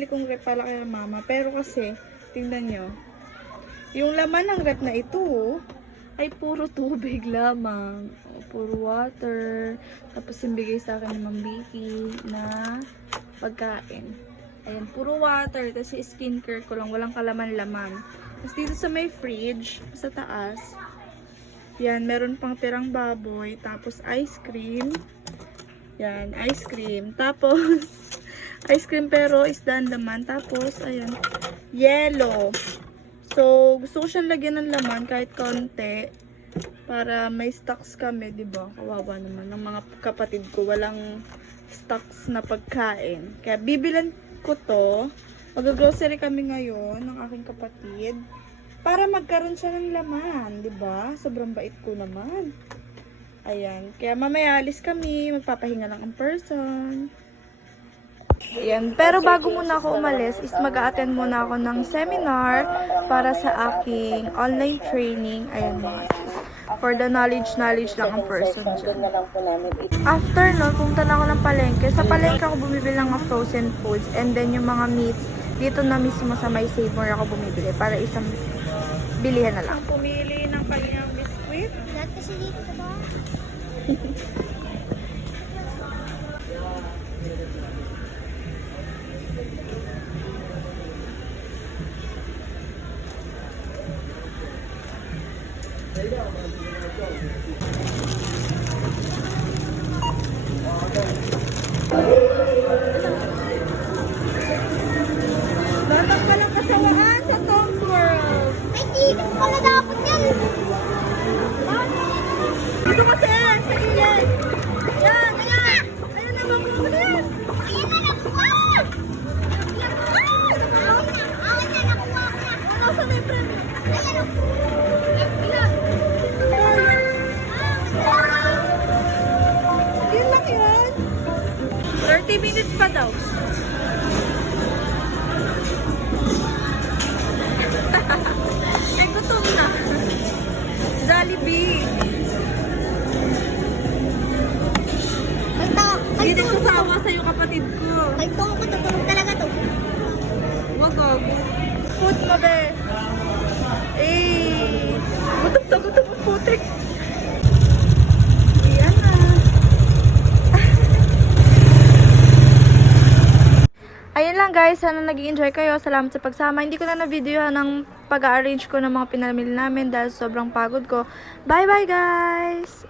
binili kong rep pala kay mama. Pero kasi, tingnan nyo. Yung laman ng rep na ito, ay puro tubig lamang. Puro water. Tapos yung bigay sa akin ni Ma'am Vicky na pagkain. Ayan, puro water. Tapos yung skincare ko lang. Walang kalaman-laman. Tapos dito sa may fridge, sa taas, yan, meron pang tirang baboy. Tapos ice cream. Yan, ice cream. Tapos, ice cream pero isda ang laman. Tapos, ayan, yellow. So, gusto ko siyang lagyan ng laman kahit konti para may stocks kami, 'di ba? Kawawa naman ng mga kapatid ko, walang stocks na pagkain. Kaya bibilan ko 'to. Mag-grocery kami ngayon ng aking kapatid para magkaroon siya ng laman, 'di ba? Sobrang bait ko naman. Ayan, kaya mamaya alis kami, magpapahinga lang ang person. Ayan. Pero bago muna ako umalis, is mag-a-attend muna ako ng seminar para sa aking online training. Ayan mga sis. For the knowledge lang ang person dyan. After nun, pumunta na ako ng palengke. Sa palengke ako bumibili ng mga frozen foods. And then yung mga meats, dito na mismo sa may Save More ako bumibili. Para isang bilihan na lang. Pumili ng kanyang biskuit. Lahat kasi dito ba? Datang ka ng kasawaan sa Tom's World. Ay, dito pala dapat yan. Dito kasi, sa ilid. Yan, ayan. Ayan na, mabuo na yan. Ayan na, nakuha ko na. Ayan na, nakuha ko na. Nasa na yung premyo? Ayan o. Ilan? Yun lang yan. 30 minutes pa daw. Ay, gutom na. Jollibee. Hindi kasama sa'yo kapatid ko. Kalto ko, tutulog talaga to. Wag o. Food mo, be. Eh. Gutom ang putik. Ayan na. Ayan lang guys, sana nag-enjoy kayo. Salamat sa pagsama. Hindi ko na na-videohan ng pag-arrange ko ng mga pinamili namin dahil sobrang pagod ko. Bye bye guys!